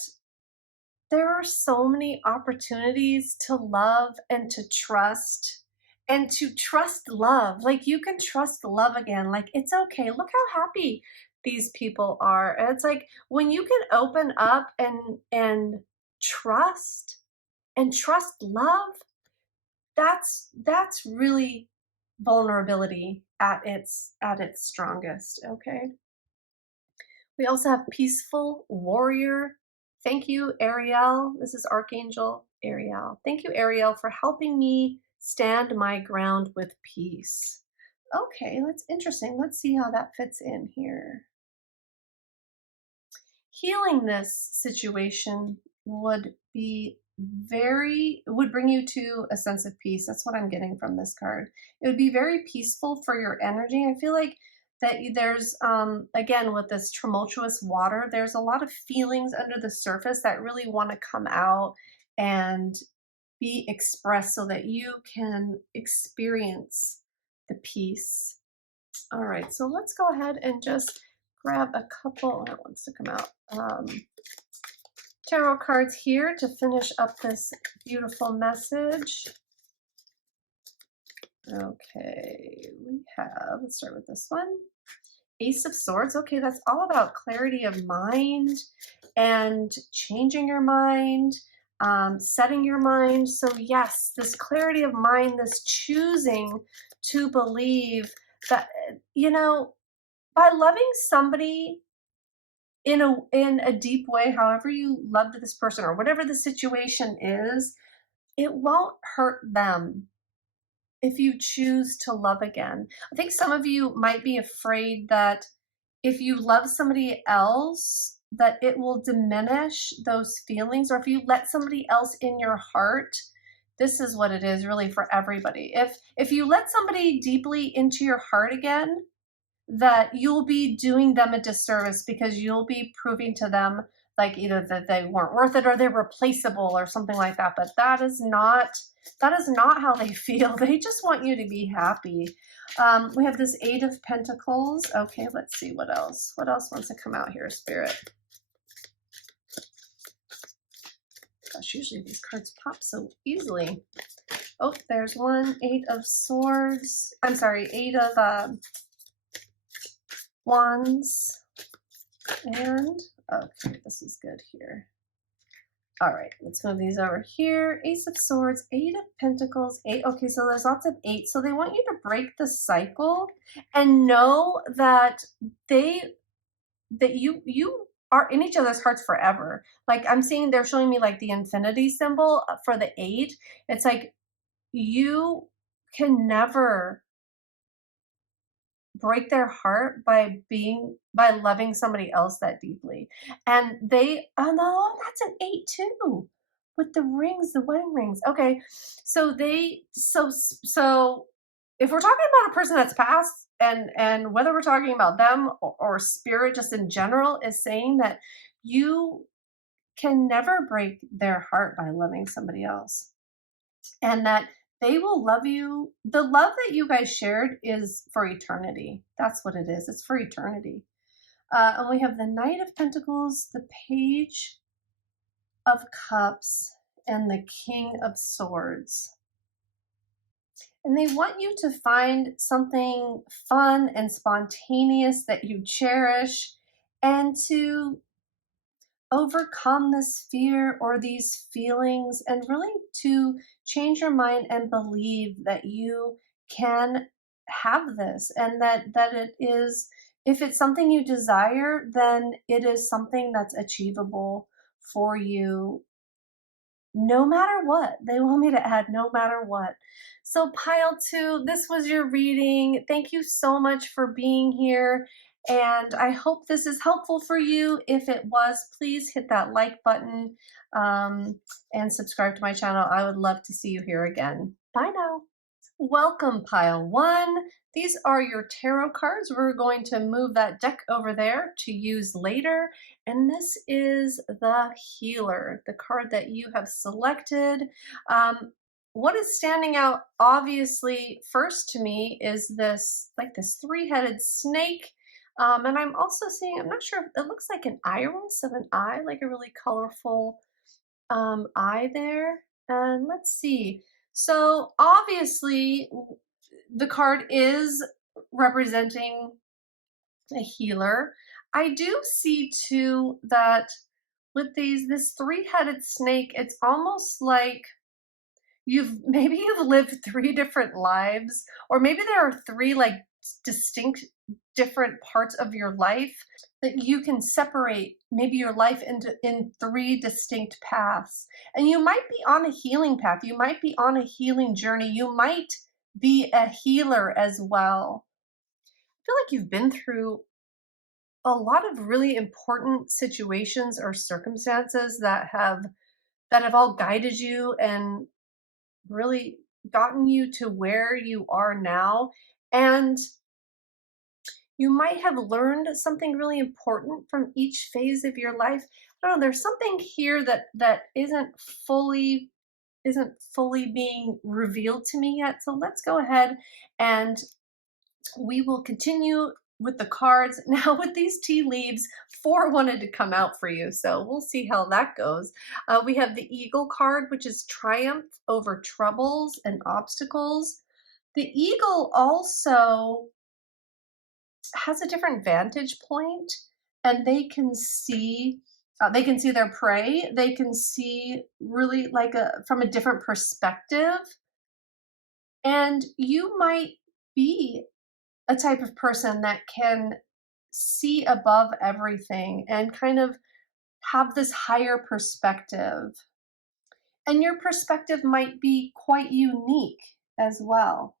there are so many opportunities to love and to trust love. Like, you can trust love again. Like, it's okay. Look how happy these people are. And it's like when you can open up and trust and trust love, that's really vulnerability at its strongest. Okay, we also have peaceful warrior. Thank you, Ariel. This is Archangel Ariel. Thank you, Ariel, for helping me stand my ground with peace. Okay, that's interesting. Let's see how that fits in here. Healing this situation would bring you to a sense of peace. That's what I'm getting from this card. It would be very peaceful for your energy. I feel like that there's again, with this tumultuous water, there's a lot of feelings under the surface that really want to come out and be expressed so that you can experience the peace. All right, so let's go ahead and just grab a couple that wants to come out. Tarot cards here to finish up this beautiful message. Okay, we have, let's start with this one. Ace of Swords. Okay, that's all about clarity of mind and changing your mind, setting your mind. So yes, this clarity of mind, this choosing to believe that, you know, by loving somebody in a deep way, however you loved this person or whatever the situation is, it won't hurt them if you choose to love again. I think some of you might be afraid that if you love somebody else, that it will diminish those feelings, or if you let somebody else in your heart. This is what it is really for everybody. If you let somebody deeply into your heart again, that you'll be doing them a disservice, because you'll be proving to them like either that they weren't worth it or they're replaceable or something like that. But that is not how they feel. They just want you to be happy. We have this Eight of Pentacles. Okay, let's see what else. What else wants to come out here, Spirit? Gosh, usually these cards pop so easily. Oh, there's one. Eight of Swords. I'm sorry, Eight of Wands. And, okay, this is good here. All right, let's move these over here. Ace of Swords, Eight of Pentacles, Eight. Okay, so there's lots of eight. So they want you to break the cycle and know that you are in each other's hearts forever. Like I'm seeing, they're showing me like the infinity symbol for the eight. It's like you can never break their heart by loving somebody else that deeply. And they, oh no, that's an eight too, with the rings, the wedding rings. Okay, so so if we're talking about a person that's passed, and whether we're talking about them or spirit just in general, is saying that you can never break their heart by loving somebody else, and that they will love you. The love that you guys shared is for eternity. That's what it is. It's for eternity. And we have the Knight of Pentacles, the Page of Cups, and the King of Swords. And they want you to find something fun and spontaneous that you cherish, and to overcome this fear or these feelings, and really to change your mind and believe that you can have this, and that it is, if it's something you desire, then it is something that's achievable for you no matter what. They want me to add no matter what. So pile two, this was your reading. Thank you so much for being here. And I hope this is helpful for you. If it was, please hit that like button and subscribe to my channel. I would love to see you here again. Bye now. Welcome, pile one. These are your tarot cards. We're going to move that deck over there to use later. And this is the Healer, the card that you have selected. What is standing out obviously first to me is this, like this three-headed snake. And I'm also seeing, I'm not sure, it looks like an iris of an eye, like a really colorful eye there. And let's see. So obviously the card is representing a healer. I do see too that with this three-headed snake, it's almost like maybe you've lived three different lives, or maybe there are three like distinct different parts of your life, that you can separate maybe your life in three distinct paths. And you might be on a healing path. You might be on a healing journey. You might be a healer as well. I feel like you've been through a lot of really important situations or circumstances that have all guided you and really gotten you to where you are now. And you might have learned something really important from each phase of your life. I don't know, there's something here that isn't fully being revealed to me yet. So let's go ahead and We will continue with the cards. Now with these tea leaves, 4 wanted to come out for you, so we'll see how that goes. We have the Eagle card, which is triumph over troubles and obstacles. The eagle also has a different vantage point, and they can see their prey. They can see really like from a different perspective, and you might be a type of person that can see above everything and kind of have this higher perspective. And your perspective might be quite unique as well.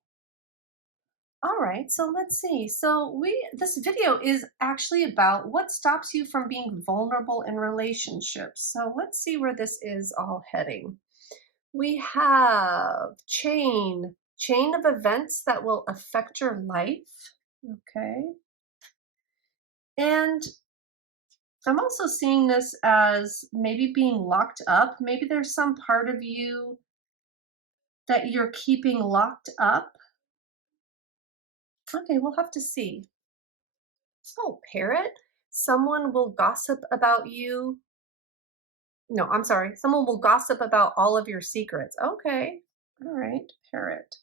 All right, so let's see. So this video is actually about what stops you from being vulnerable in relationships. So let's see where this is all heading. We have chain of events that will affect your life. Okay. And I'm also seeing this as maybe being locked up. Maybe there's some part of you that you're keeping locked up. Okay, we'll have to see. Oh, parrot. Someone will gossip about you. No, I'm sorry. Someone will gossip about all of your secrets. Okay. All right, parrot.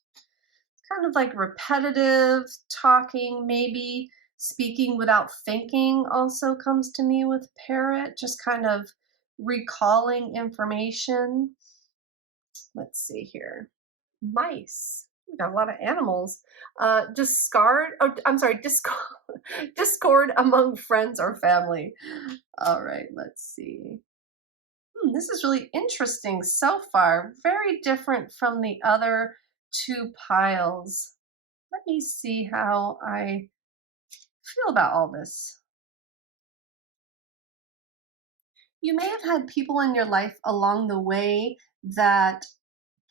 Kind of like repetitive talking, maybe speaking without thinking also comes to me with parrot, just kind of recalling information. Let's see here. Mice. We got a lot of animals. Discord, discord among friends or family. All right, let's see. This is really interesting so far. Very different from the other 2 piles. Let me see how I feel about all this. You may have had people in your life along the way that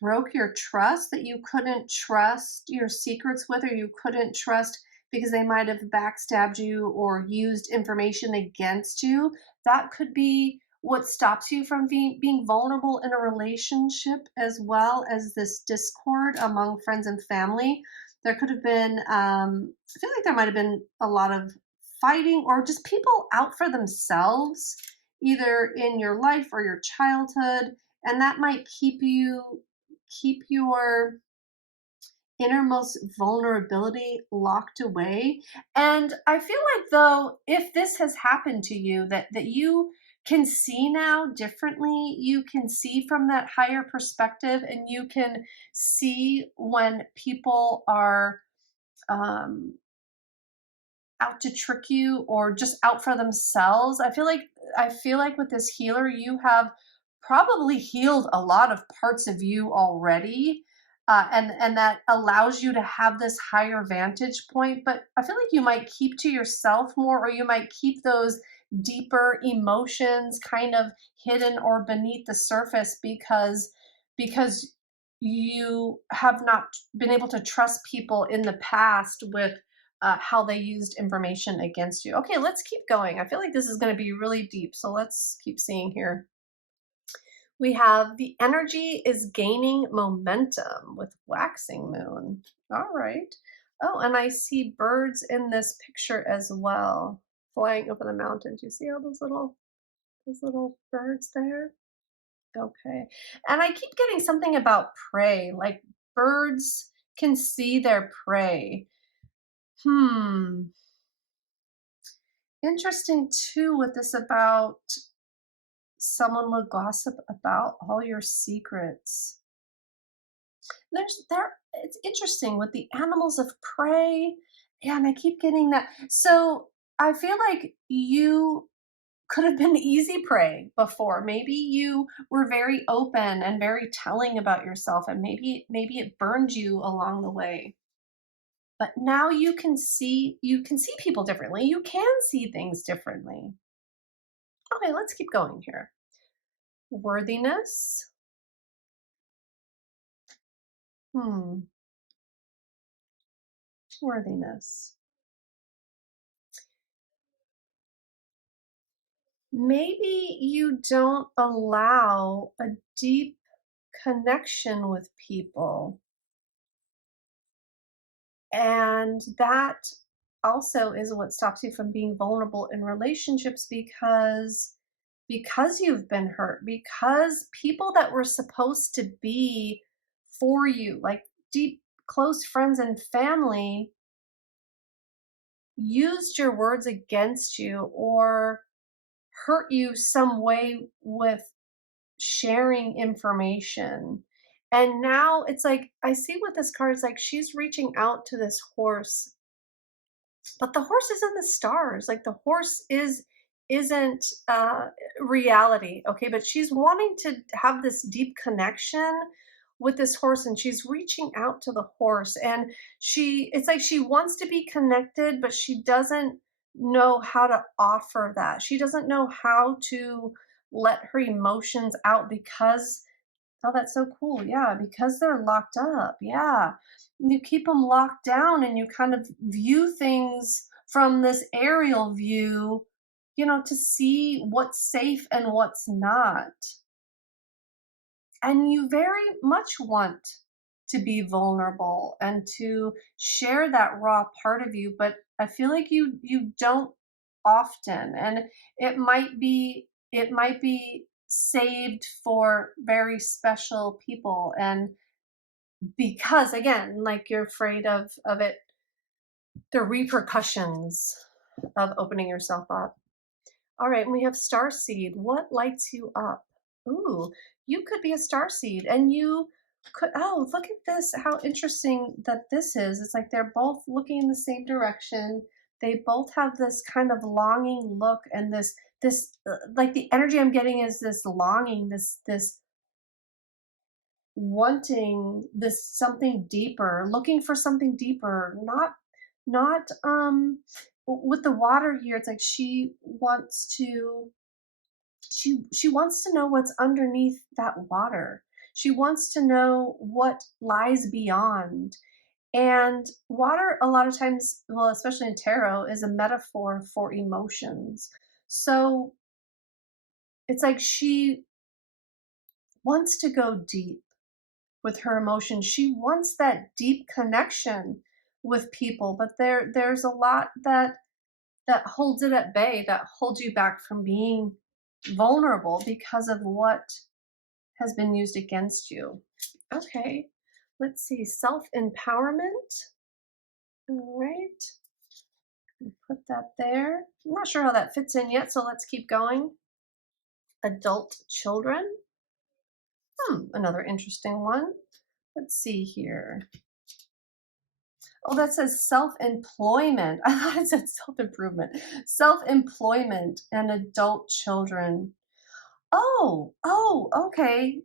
broke your trust, that you couldn't trust your secrets with, or you couldn't trust because they might have backstabbed you or used information against you. That could be what stops you from being vulnerable in a relationship, as well as this discord among friends and family. There could have been, I feel like there might have been a lot of fighting or just people out for themselves, either in your life or your childhood, and that might keep your innermost vulnerability locked away. And I feel like, though, if this has happened to you, that you can see now differently, you can see from that higher perspective, and you can see when people are um, out to trick you or just out for themselves. I feel like with this healer, you have probably healed a lot of parts of you already. And that allows you to have this higher vantage point. But I feel like you might keep to yourself more, or you might keep those deeper emotions kind of hidden or beneath the surface because you have not been able to trust people in the past with how they used information against you. Okay, let's keep going. I feel like this is going to be really deep, so let's keep seeing here. We have the energy is gaining momentum with waxing moon. All right. Oh, and I see birds in this picture as well, flying over the mountains. You see all those little birds there? Okay. And I keep getting something about prey, like birds can see their prey. Hmm. Interesting too with this about someone will gossip about all your secrets. It's interesting with the animals of prey. Yeah, and I keep getting that. So I feel like you could have been easy prey before. Maybe you were very open and very telling about yourself, and maybe it burned you along the way. But now you can see people differently. You can see things differently. Okay, let's keep going here. Worthiness. Hmm. Worthiness. Maybe you don't allow a deep connection with people. And that also is what stops you from being vulnerable in relationships, because you've been hurt, because people that were supposed to be for you, like deep close friends and family, used your words against you or hurt you some way with sharing information. And now it's like I see with this card, it's like she's reaching out to this horse, but the horse is in the stars. Like the horse isn't reality, okay? But she's wanting to have this deep connection with this horse, and she's reaching out to the horse, and it's like she wants to be connected, but she doesn't know how to offer that. She doesn't know how to let her emotions out because oh, that's so cool. Yeah, because they're locked up. Yeah. You keep them locked down and you kind of view things from this aerial view, to see what's safe and what's not. And you very much want to be vulnerable and to share that raw part of you, but I feel like you don't often, and it might be saved for very special people, and because again, like you're afraid of it, the repercussions of opening yourself up. All right, and we have star seed. What lights you up? Ooh, you could be a star seed, and you could. Oh, look at this! How interesting that this is. It's like they're both looking in the same direction. They both have this kind of longing look, and this like the energy I'm getting is this longing, this wanting this something deeper, looking for something deeper, not with the water here. It's like she wants to know what's underneath that water. She wants to know what lies beyond. And water, a lot of times, well, especially in tarot, is a metaphor for emotions. So it's like she wants to go deep with her emotions. She wants that deep connection with people, but there's a lot that holds it at bay, that holds you back from being vulnerable because of what has been used against you. Okay, let's see. Self empowerment. All right, put that there. I'm not sure how that fits in yet, so let's keep going. Adult children. Another interesting one. Let's see here. Oh, that says self employment. I thought it said self improvement. Self employment and adult children. Okay.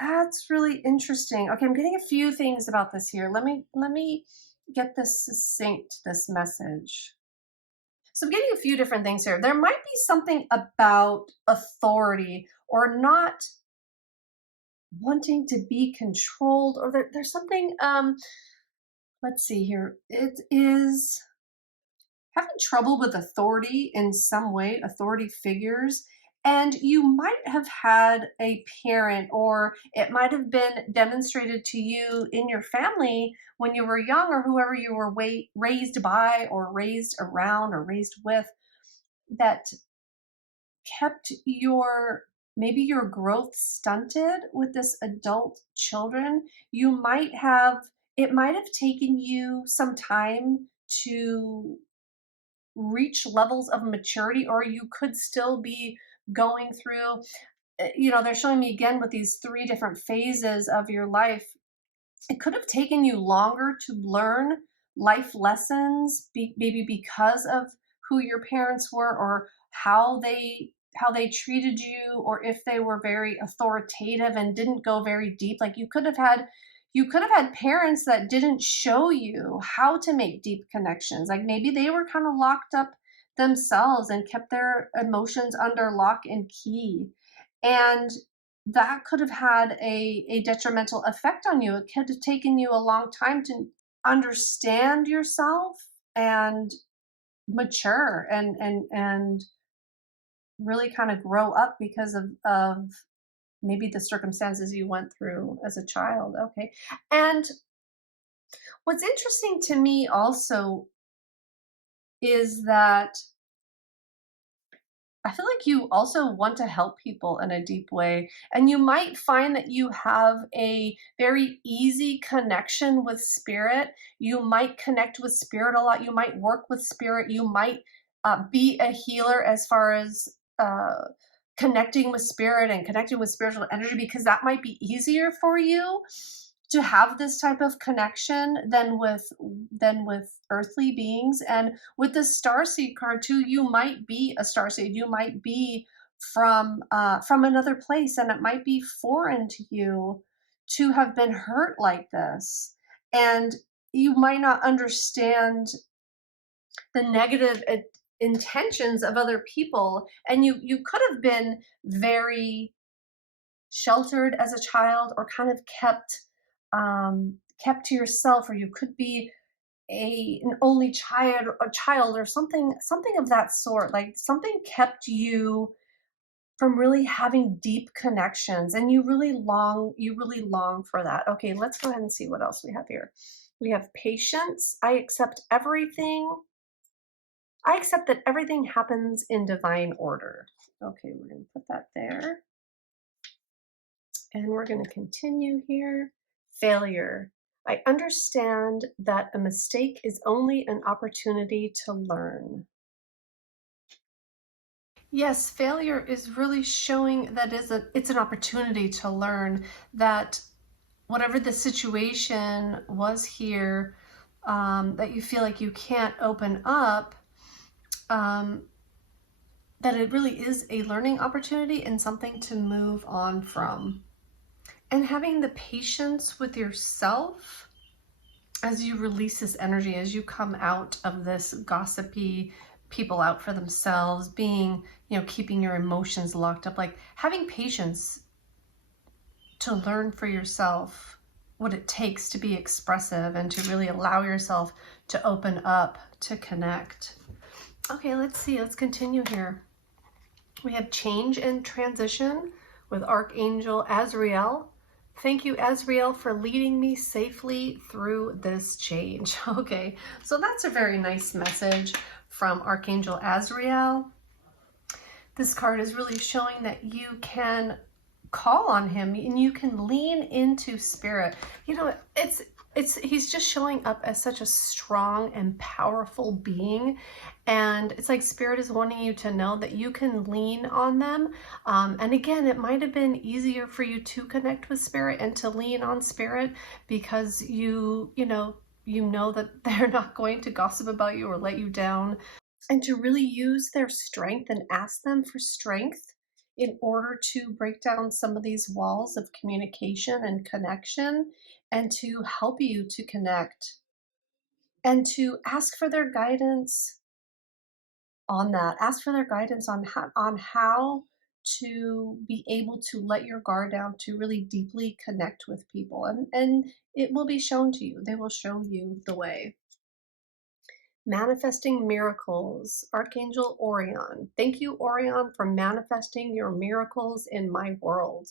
That's really interesting. Okay, I'm getting a few things about this here. Let me get this succinct, this message. So I'm getting a few different things here. There might be something about authority or not wanting to be controlled, or there's something let's see here. It is having trouble with authority in some way, authority figures. And you might have had a parent, or it might have been demonstrated to you in your family when you were young, or whoever you were raised by, or raised around, or raised with, that kept maybe your growth stunted with this adult children. It might have taken you some time to reach levels of maturity, or you could still be going through, they're showing me again with these three different phases of your life. It could have taken you longer to learn life lessons, maybe because of who your parents were, or how they treated you, or if they were very authoritative and didn't go very deep. Like you could have had parents that didn't show you how to make deep connections. Like maybe they were kind of locked up themselves and kept their emotions under lock and key. And that could have had a detrimental effect on you. It could have taken you a long time to understand yourself and mature and really kind of grow up because of maybe the circumstances you went through as a child. Okay. And What's interesting to me also is that I feel like you also want to help people in a deep way. And you might find that you have a very easy connection with spirit. You might connect with spirit a lot. You might work with spirit. You might be a healer as far as connecting with spirit and connecting with spiritual energy, because that might be easier for you to have this type of connection than with earthly beings. And with the starseed card too, you might be a starseed. You might be from another place, and it might be foreign to you to have been hurt like this. And you might not understand the negative intentions of other people, and you could have been very sheltered as a child, or kind of kept to yourself, or you could be an only child or something of that sort. Like something kept you from really having deep connections, and you really long for that. Okay, let's go ahead and see what else we have here. We have patience. I accept that everything happens in divine order. Okay, we're going to put that there. And we're going to continue here. Failure. I understand that a mistake is only an opportunity to learn. Yes, failure is really showing that it's an opportunity to learn, that whatever the situation was here, that you feel like you can't open up, that it really is a learning opportunity and something to move on from. And having the patience with yourself as you release this energy, as you come out of this gossipy, people out for themselves, being, keeping your emotions locked up, like having patience to learn for yourself what it takes to be expressive and to really allow yourself to open up, to connect. Okay, let's see, let's continue here. We have change and transition with Archangel Azrael. Thank you, Azrael, for leading me safely through this change. Okay, so that's a very nice message from Archangel Azrael. This card is really showing that you can call on him and you can lean into spirit. He's just showing up as such a strong and powerful being, and it's like spirit is wanting you to know that you can lean on them. And again, it might have been easier for you to connect with spirit and to lean on spirit because you know that they're not going to gossip about you or let you down, and to really use their strength and ask them for strength in order to break down some of these walls of communication and connection, and to help you to connect, and to ask for their guidance on that. Ask for their guidance on how to be able to let your guard down, to really deeply connect with people, and it will be shown to you. They will show you the way. Manifesting miracles, Archangel Orion. Thank you, Orion, for manifesting your miracles in my world.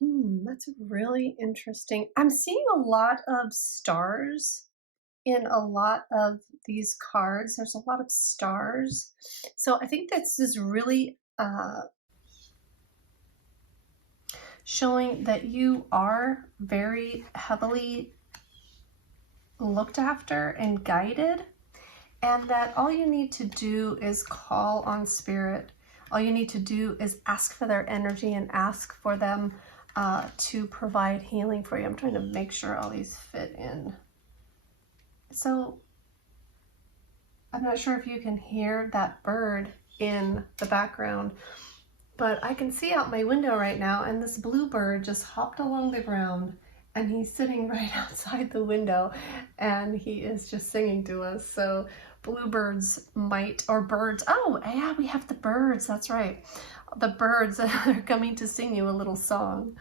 That's really interesting. I'm seeing a lot of stars in a lot of these cards. There's a lot of stars. So I think this is really showing that you are very heavily looked after and guided, and that all you need to do is call on spirit. All you need to do is ask for their energy and ask for them to provide healing for you. I'm trying to make sure all these fit in. So I'm not sure if you can hear that bird in the background, but I can see out my window right now, and this bluebird just hopped along the ground, and he's sitting right outside the window, and he is just singing to us. So bluebirds or birds. Oh yeah, we have the birds, that's right. The birds are coming to sing you a little song.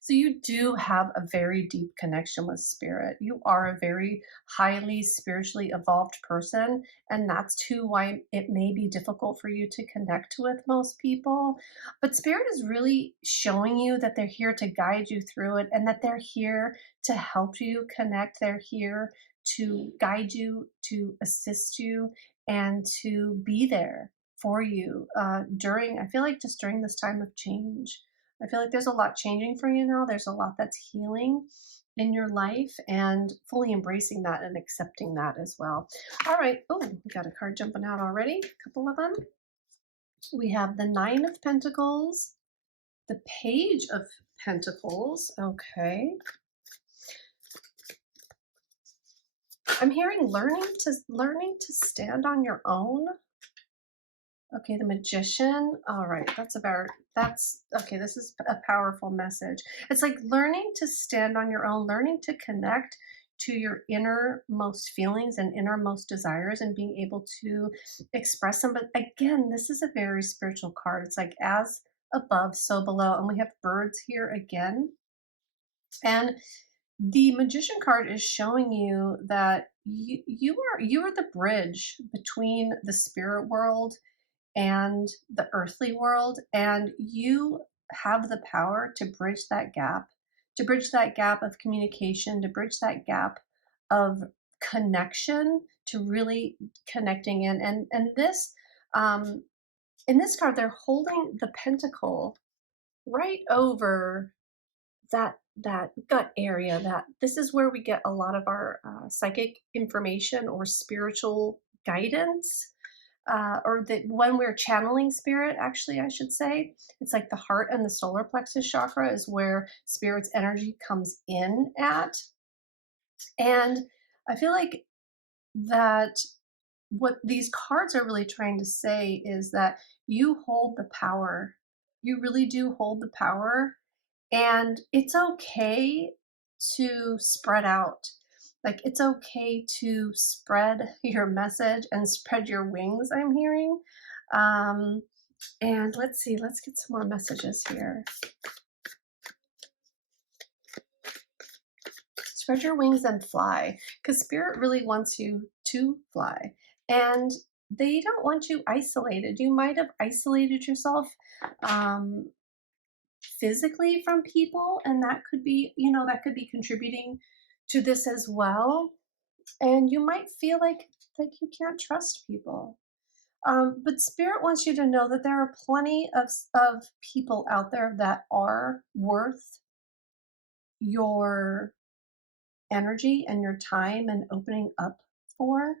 So you do have a very deep connection with spirit. You are a very highly spiritually evolved person, and that's too why it may be difficult for you to connect with most people. But spirit is really showing you that they're here to guide you through it and that they're here to help you connect. They're here to guide you, to assist you, and to be there for you during, I feel like just during this time of change. I feel like there's a lot changing for you now. There's a lot that's healing in your life and fully embracing that and accepting that as well. All right. Oh, we got a card jumping out already. A couple of them. We have the Nine of Pentacles, the Page of Pentacles. Okay. I'm hearing learning to stand on your own. Okay, the Magician. All right, that's okay. This is a powerful message. It's like learning to stand on your own, learning to connect to your innermost feelings and innermost desires and being able to express them. But again, this is a very spiritual card. It's like as above, so below. And we have birds here again. And the Magician card is showing you that you are the bridge between the spirit world and the earthly world, and you have the power to bridge that gap of communication, to bridge that gap of connection, to really connecting and this in this card they're holding the pentacle right over that gut area. That this is where we get a lot of our psychic information or spiritual guidance, or that when we're channeling spirit, actually, I should say, it's like the heart and the solar plexus chakra is where spirit's energy comes in at. And I feel like that what these cards are really trying to say is that you hold the power. You really do hold the power. And it's okay to spread out. Like it's okay to spread your message and spread your wings, I'm hearing. Um, and let's see, let's get some more messages here. Spread your wings and fly, because spirit really wants you to fly. And they don't want you isolated. You might have isolated yourself um, physically from people, and that could be, that could be contributing to this as well. And you might feel like you can't trust people. But spirit wants you to know that there are plenty of people out there that are worth your energy and your time and opening up for.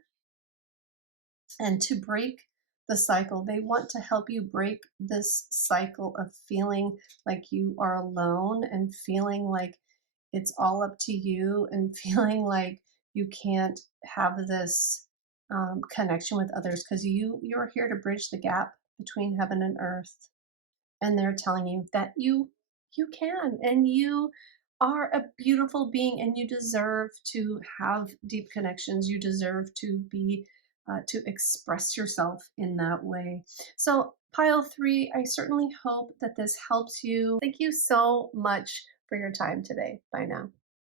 And to break the cycle, they want to help you break this cycle of feeling like you are alone and feeling like it's all up to you and feeling like you can't have this connection with others, because you're here to bridge the gap between heaven and earth. And they're telling you that you can, and you are a beautiful being, and you deserve to have deep connections. You deserve to be to express yourself in that way. So pile 3, I certainly hope that this helps you. Thank you so much for your time today. Bye now.